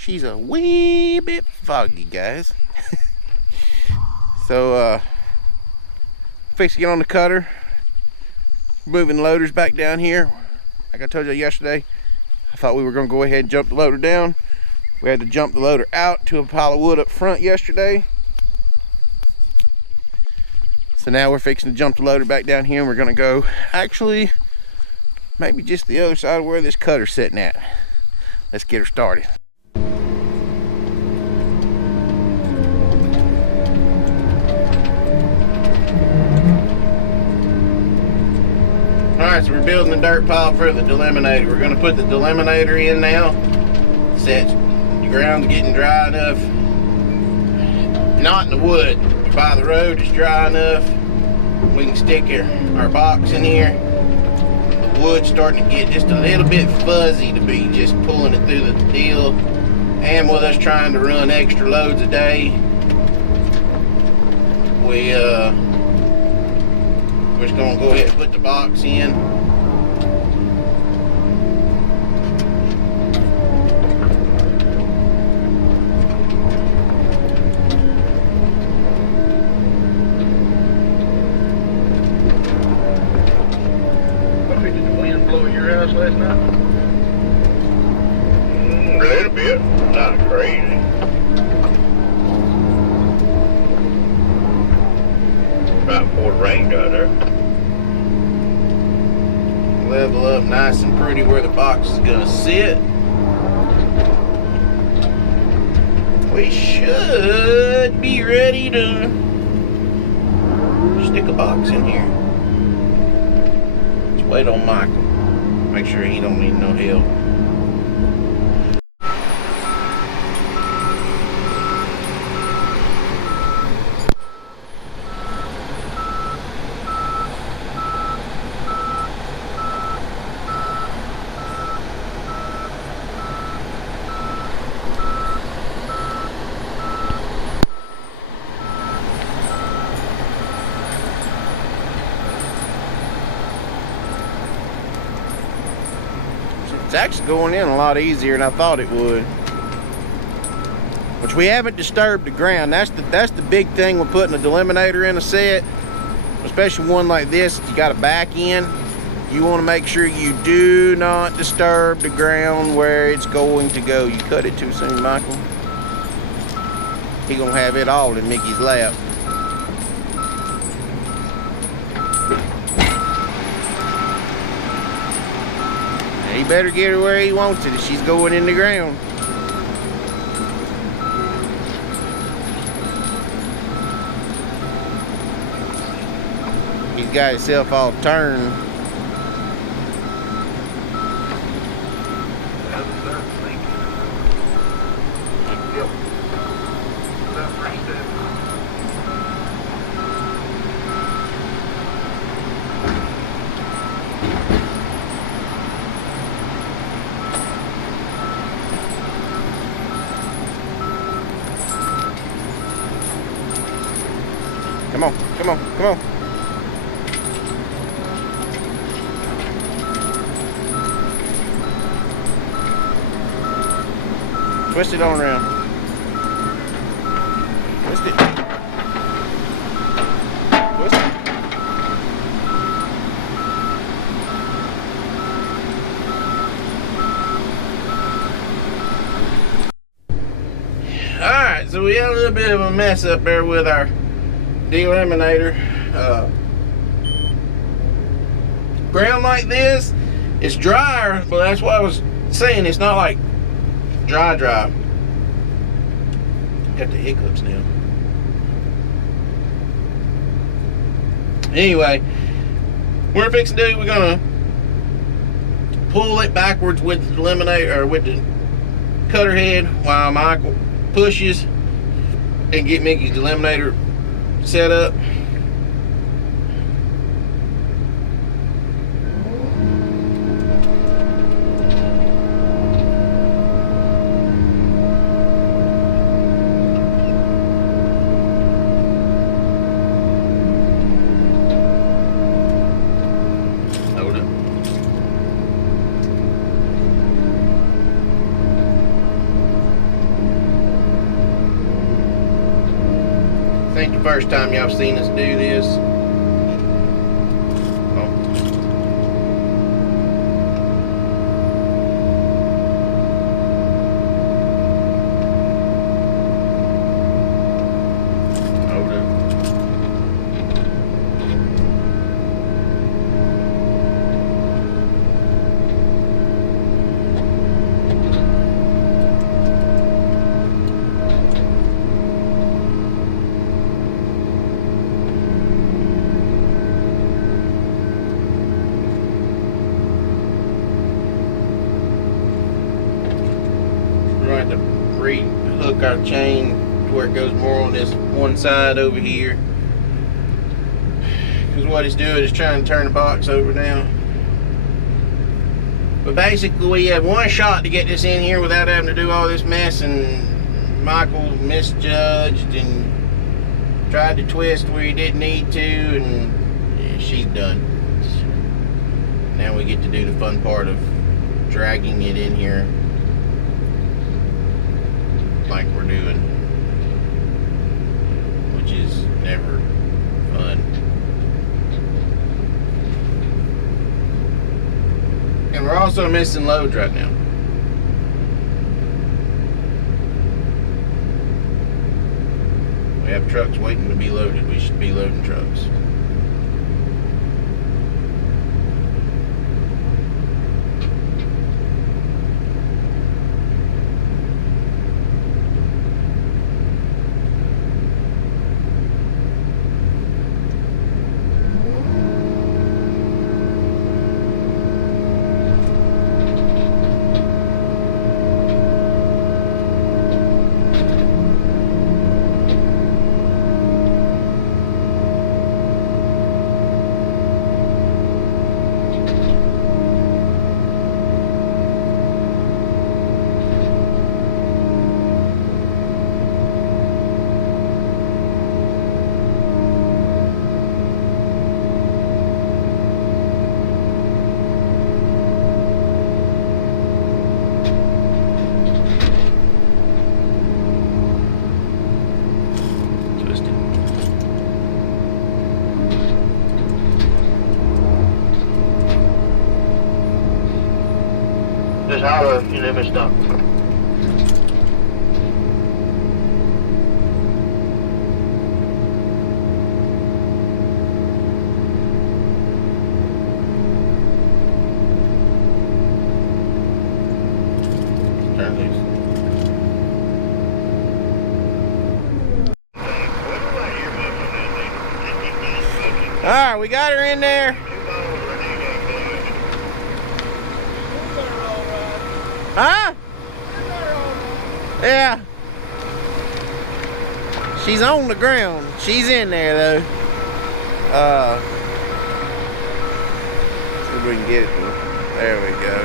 She's a wee bit foggy, guys. So, fix to get on the cutter. Moving loaders back down here. Like I told you yesterday, I thought we were going to go ahead and jump the loader down. We had to jump the loader out to a pile of wood up front yesterday. So now we're fixing to jump the loader back down here, and we're going to go, actually, maybe just the other side of where this cutter's sitting at. Let's get her started. Alright, so we're building a dirt pile for the Delimbinator. We're going to put the Delimbinator in now. Set the ground's getting dry enough. Not in the wood. By the road, it's dry enough. We can stick our box in here. The wood's starting to get just a little bit fuzzy to be just pulling it through the deal. And with us trying to run extra loads a day, we're just going to go ahead and put the box in. Did the wind blow in your house last night? A little bit, not crazy. About before the rain got there. Level up nice and pretty where the box is going to sit. We should be ready to stick a box in here. Let's wait on Michael. Make sure he don't need no help. It's actually going in a lot easier than I thought it would. Which we haven't disturbed the ground. That's the big thing with putting a Delimbinator in a set, especially one like this. You got a back end. You want to make sure you do not disturb the ground where it's going to go. You cut it too soon, Michael. He gonna have it all in Mickey's lap. He better get her where he wants it if she's going in the ground. He's got himself all turned. Come on, come on, come on. Twist it on around. Twist it. Twist it. Alright, so we had a little bit of a mess up there with our Delimbinator. Ground like this, it's drier, but that's what I was saying. It's not like dry. Got the hiccups now. Anyway, what we're fixing to do, we're gonna pull it backwards with the Delimbinator, or with the cutter head, while Michael pushes and get Mickey's Delimbinator set up. Hold up. the first time y'all seen us do this. To re-hook our chain to where it goes more on this one side over here, because what it's doing is trying to turn the box over now. But basically we had one shot to get this in here without having to do all this mess, and Michael misjudged and tried to twist where he didn't need to, and yeah, she's done. Now we get to do the fun part of dragging it in here like we're doing, which is never fun. And we're also missing loads right now. We have trucks waiting to be loaded. We should be loading trucks. Just holler if you let me stop. Turn these. Alright, we got her in there. Huh? Yeah. She's on the ground. She's in there though. See if we can get it. There we go.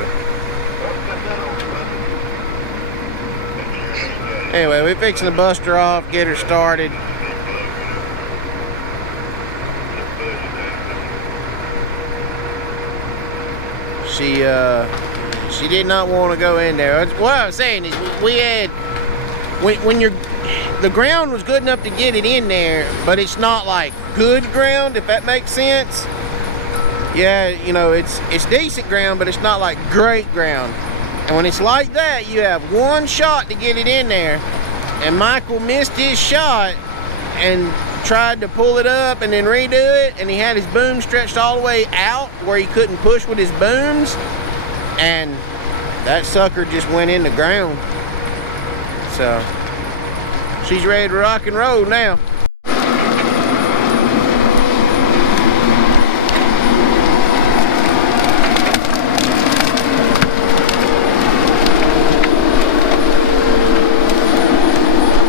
Anyway, we're fixing to bust her off, get her started. She did not want to go in there. What I was saying is we had, when the ground was good enough to get it in there, but it's not like good ground, if that makes sense. Yeah, you know, it's decent ground, but it's not like great ground. And when it's like that, you have one shot to get it in there, and Michael missed his shot and tried to pull it up and then redo it, and he had his boom stretched all the way out where he couldn't push with his booms, and that sucker just went in the ground. So she's ready to rock and roll now.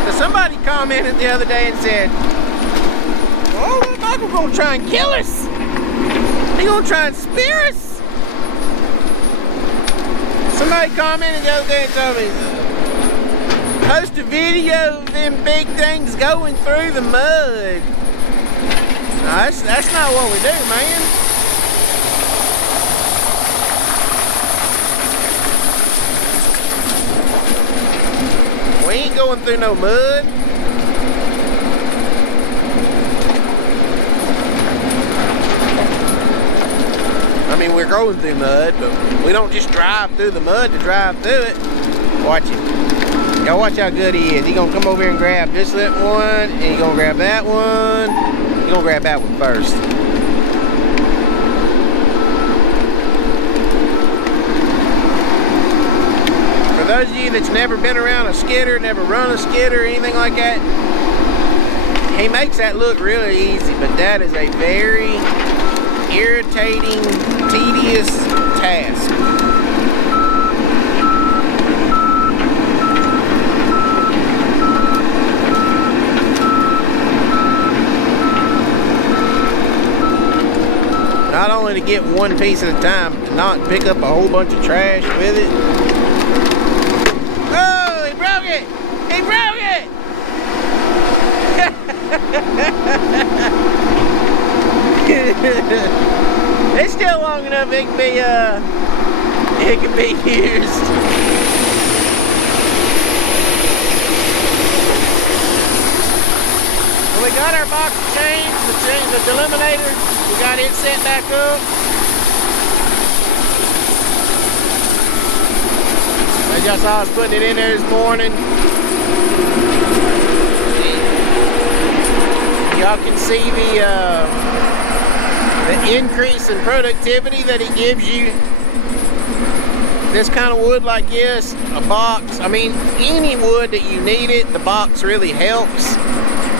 So somebody commented the other day and said, "Oh, Michael's gonna try and kill us. He gonna try and spear us." Somebody commented the other day and told me, post a video of them big things going through the mud. No, that's not what we do, man. We ain't going through no mud. I mean, we're going through mud, but we don't just drive through the mud to drive through it. Watch it. Y'all watch how good he is. He's gonna come over here and grab this little one, and he's gonna grab that one. He's gonna grab that one first. For those of you that's never been around a skidder, never run a skidder, anything like that, he makes that look really easy, but that is a very irritating, tedious task. Not only to get one piece at a time, but to not pick up a whole bunch of trash with it. Oh, he broke it! He broke it! It's still long enough it can be used. Well, we got our box changed, the Delimbinator. We got it set back up. As y'all saw us putting it in there this morning. Y'all can see the increase in productivity that it gives you. This kind of wood like this, a box, I mean, any wood that you need it, the box really helps.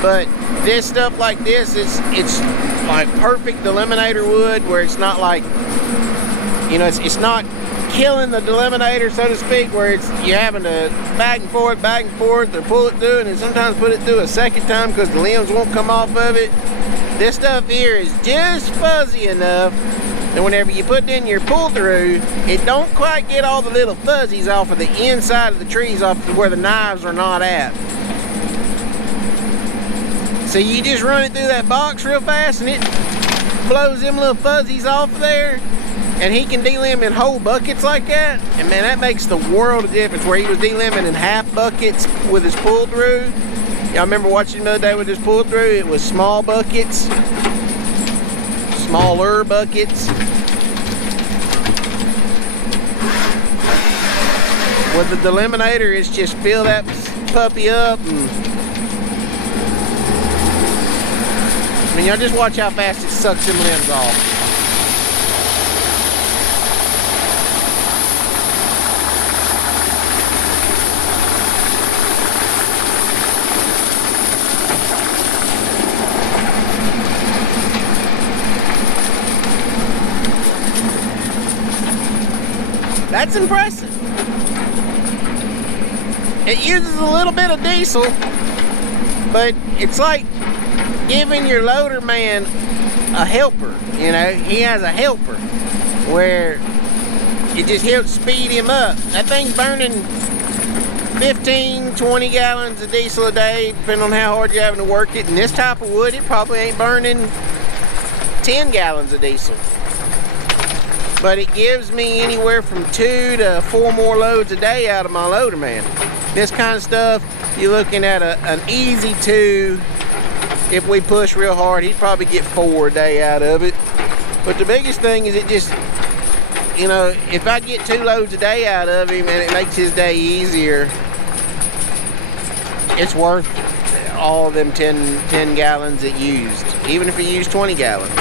But this stuff like this, it's like perfect Delimbinator wood, where it's not like, you know, it's not killing the Delimbinator, so to speak, where it's you having to back and forth, or pull it through, and then sometimes put it through a second time because the limbs won't come off of it. This stuff here is just fuzzy enough that whenever you put it in your pull through, it don't quite get all the little fuzzies off of the inside of the trees, off to where the knives are not at. So you just run it through that box real fast and it blows them little fuzzies off of there, and he can delimb in whole buckets like that. And man, that makes the world of difference, where he was delimbing in half buckets with his pull through. Y'all remember watching him the other day with his pull through? It was small buckets, smaller buckets. With the Delimbinator, it's just fill that puppy up and I mean, y'all just watch how fast it sucks them limbs off. That's impressive. It uses a little bit of diesel, but it's like giving your loader man a helper. You know, he has a helper where it just helps speed him up. That thing's burning 15, 20 gallons of diesel a day, depending on how hard you're having to work it. And this type of wood, it probably ain't burning 10 gallons of diesel. But it gives me anywhere from 2 to 4 more loads a day out of my loader man. This kind of stuff, you're looking at an easy 2. If we push real hard, he'd probably get 4 a day out of it. But the biggest thing is it just, you know, if I get 2 loads a day out of him and it makes his day easier, it's worth all of them 10 gallons it used, even if he used 20 gallons.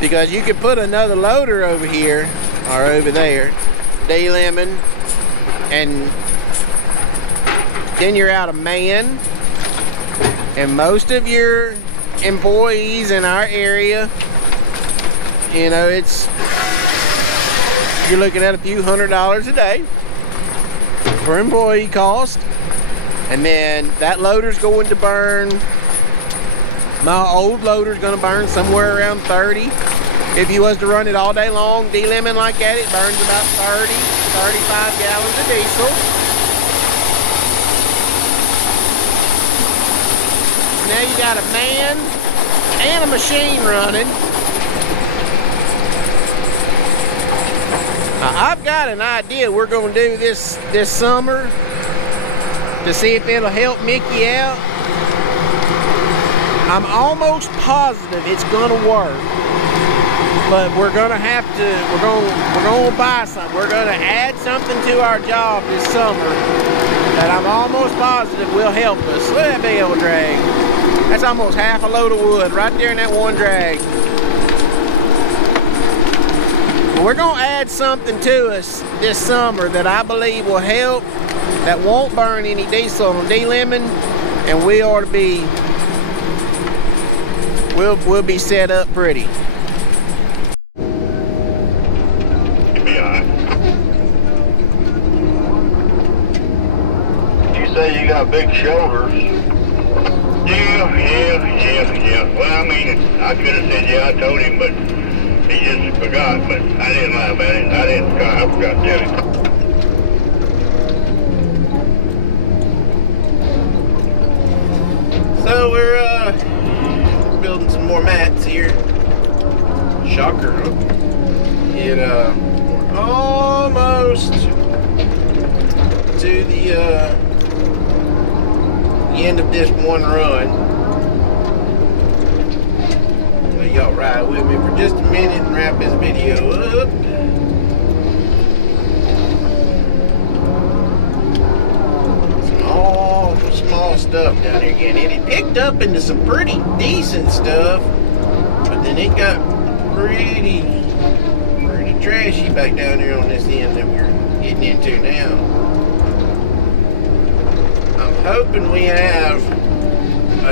Because you could put another loader over here or over there, delimbing, and then you're out of man. And most of your employees in our area, you know, you're looking at a few $100s a day for employee cost. And then that loader's going to burn, my old loader's going to burn somewhere around 30. If you was to run it all day long, delimbing like that, it burns about 30, 35 gallons of diesel. Now you got a man and a machine running. Now, I've got an idea we're going to do this summer to see if it'll help Mickey out. I'm almost positive it's going to work. but we're gonna have to. We're gonna buy something. We're gonna add something to our job this summer that I'm almost positive will help us. Look at that big old drag. That's almost half a load of wood right there in that one drag. But we're gonna add something to us this summer that I believe will help. That won't burn any diesel on D-lemon, and we ought to be. We'll be set up pretty. Be alright. You say you got big shoulders. Yeah. Well, I mean, I could have said yeah, I told him, but he just forgot. But I didn't lie about it. I forgot to tell him. So we're building some more mats here. Shocker, huh? We're almost to the end of this one run. Well, y'all ride with me for just a minute and wrap this video up. Small stuff down here again. It picked up into some pretty decent stuff, but then it got pretty trashy back down here on this end that we're getting into now. I'm hoping we have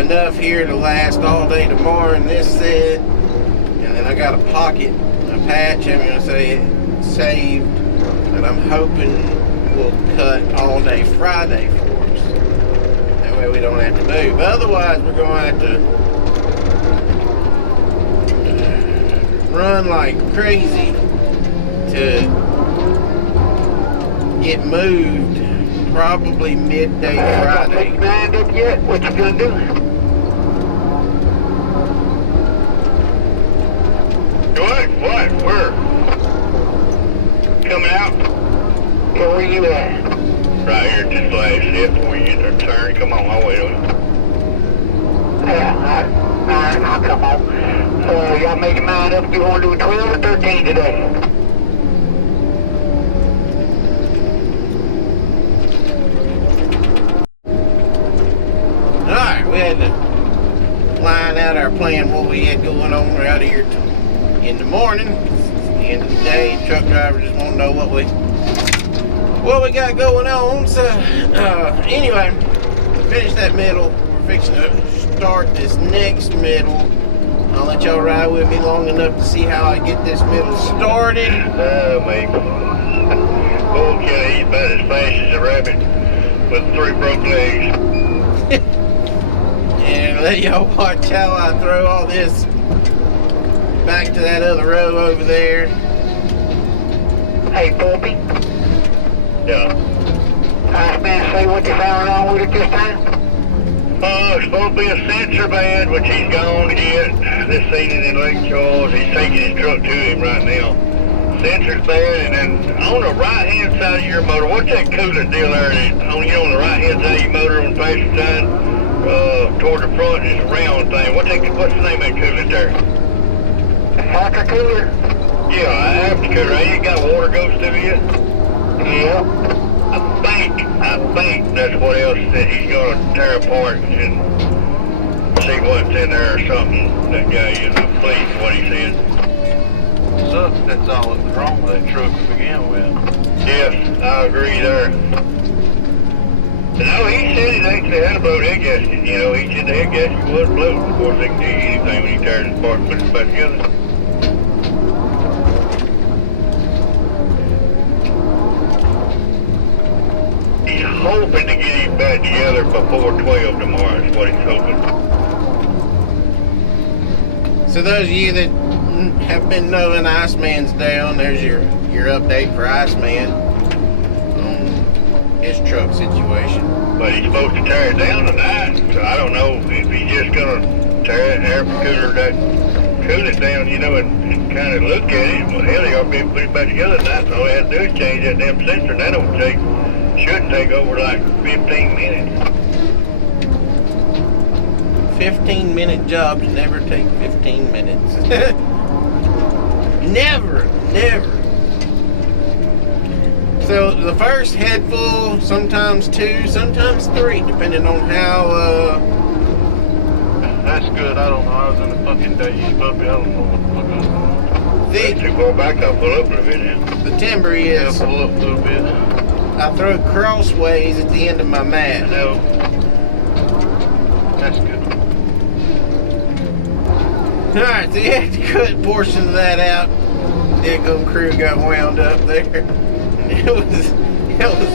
enough here to last all day tomorrow in this set, and then I got a pocket, a patch, I'm gonna say it, saved, that I'm hoping will cut all day Friday for us. We don't have to move. Otherwise, we're going to have to run like crazy to get moved probably midday Friday. Lined up yet? What you gonna do? What? Where? Coming out? Where you at? Right here, just last step before you get their turn. Come on, I'll wait on you. Yeah, alright, I'll come on. Y'all make your mind up if you want to do 12 or 13 today. Alright, we had to line out our plan, what we had going on out here in the morning. It's the end of the day, truck driver just want to know what we got going on. So anyway, finish that middle. We're fixing to start this next middle. I'll let y'all ride with me long enough to see how I get this middle started. Mate. Bull can eat about as fast as a rabbit with 3 broke legs. And let y'all watch how I throw all this back to that other row over there. Hey, Poppy. Yeah. Nice man, say what you found wrong with it this time? It's supposed to be a sensor bad, which he's gone to get this evening in Lake Charles. He's taking his truck to him right now. Sensor's bad, and then on the right-hand side of your motor, what's that coolant deal there? On the right-hand side of your motor on the passenger side, toward the front is a round thing. What's the name of that coolant there? After cooler? Yeah, after cooler. Ain't got water goes through it? Yeah. I think that's what else that he's gonna tear apart and see what's in there or something. That guy is pleased with what he said. Sucks that's all that was wrong with that truck to begin with. Yes, I agree there. No, he said it actually had a blowed head gasket. You know, he said the head gasket was blowed. Of course, they can do anything when he tears it apart and puts it back together. He's hoping to get him back together before 12 tomorrow is what he's hoping. So those of you that have been knowing Iceman's down, there's your update for Iceman on his truck situation. But he's supposed to tear it down tonight, so I don't know if he's just gonna tear that air cooler, that coolant down, you know, and kind of look at it. Well, hell, he'll be able to put it back together tonight. So all he has to do is change that damn sensor, and that shouldn't take over like 15 minutes. 15-minute jobs never take 15 minutes. Never. So the first head full, sometimes 2, sometimes 3, depending on how. That's good. I don't know. I was in the fucking days, puppy. I don't know what the fuck I was doing. thick Too far back, I'll pull up in a bit now. the timber is. Yeah, pull up a little bit. I throw it crossways at the end of my mat. No. That's good. Alright, so you have to cut a portion of that out. Diggum crew got wound up there. It was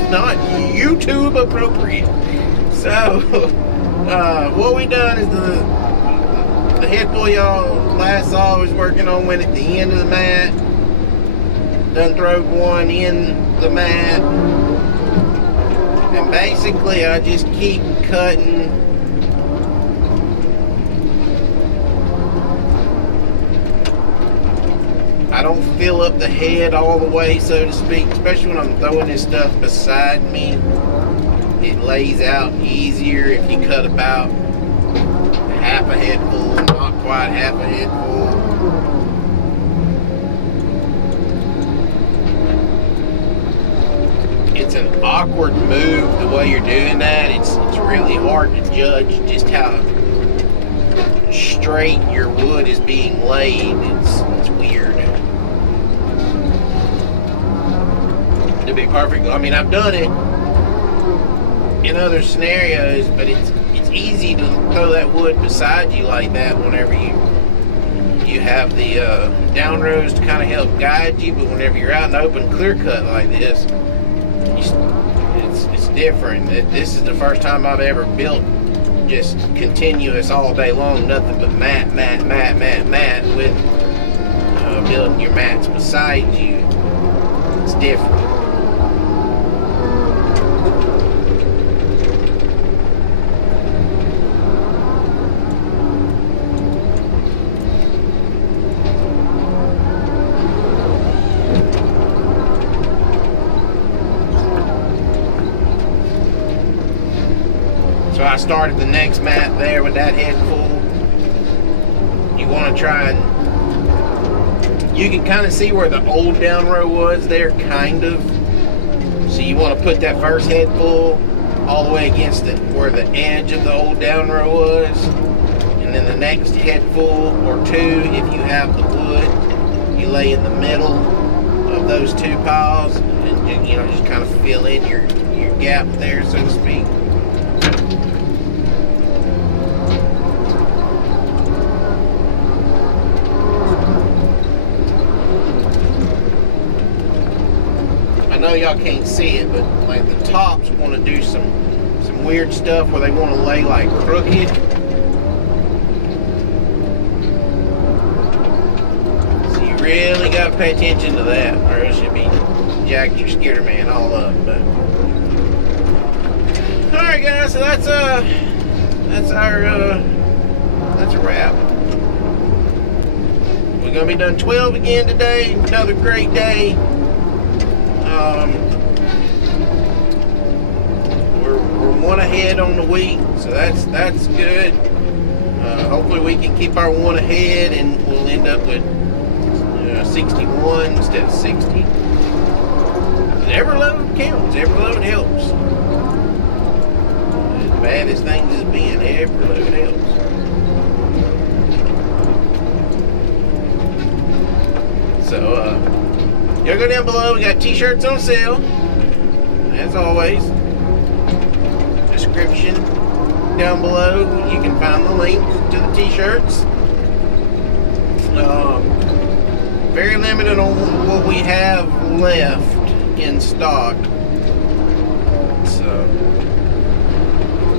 not YouTube appropriate. So what we done is the head full y'all last saw was working on went at the end of the mat. Done throwed one in the mat. And basically I just keep cutting. I don't fill up the head all the way, so to speak, especially when I'm throwing this stuff beside me. It lays out easier if you cut about half a head full, not quite half a head full. It's an awkward move the way you're doing that. It's really hard to judge just how straight your wood is being laid. It's weird. To be perfect, I mean, I've done it in other scenarios, but it's easy to throw that wood beside you like that whenever you have the down rows to kind of help guide you, but whenever you're out in the open clear cut like this, it's different. This is the first time I've ever built just continuous all day long, nothing but mat with building your mats beside you. It's different. So I started the next mat there with that head full. You want to try and you can kind of see where the old down row was there, kind of. So you want to put that first head full all the way against it where the edge of the old down row was, and then the next head full or 2, if you have the wood, you lay in the middle of those 2 piles, and you know, just kind of fill in your gap there, so to speak. I know y'all can't see it, but like the tops want to do some weird stuff where they want to lay like crooked. So you really got to pay attention to that, or else you'll be jacked your skidder man all up. But all right, guys, so that's a wrap. We're gonna be done 12 again today. Another great day. We're 1 ahead on the week, so that's good. Hopefully we can keep our 1 ahead, and we'll end up with 61 instead of 60. Every load counts. Every load helps. As bad as things as being, every load helps. So y'all go down below. We got t-shirts on sale, as always. Description down below, you can find the link to the t-shirts. Very limited on what we have left in stock, so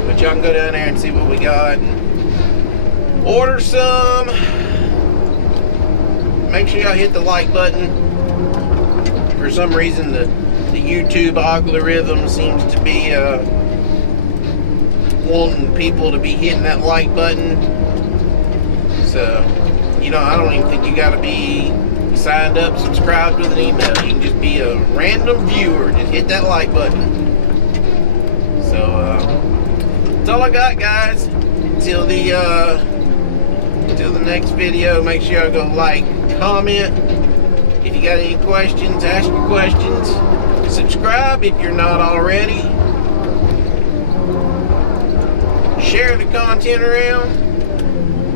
but y'all can go down there and see what we got and order some. Make sure y'all hit the like button. For some reason the YouTube algorithm seems to be wanting people to be hitting that like button. So, you know, I don't even think you gotta be signed up, subscribed with an email. You can just be a random viewer. Just hit that like button. So that's all I got, guys. Until the next video, make sure y'all go like, comment, If you got any questions, ask your questions. Subscribe if you're not already. Share the content around.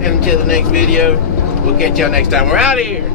And until the next video, we'll catch y'all next time. We're out of here.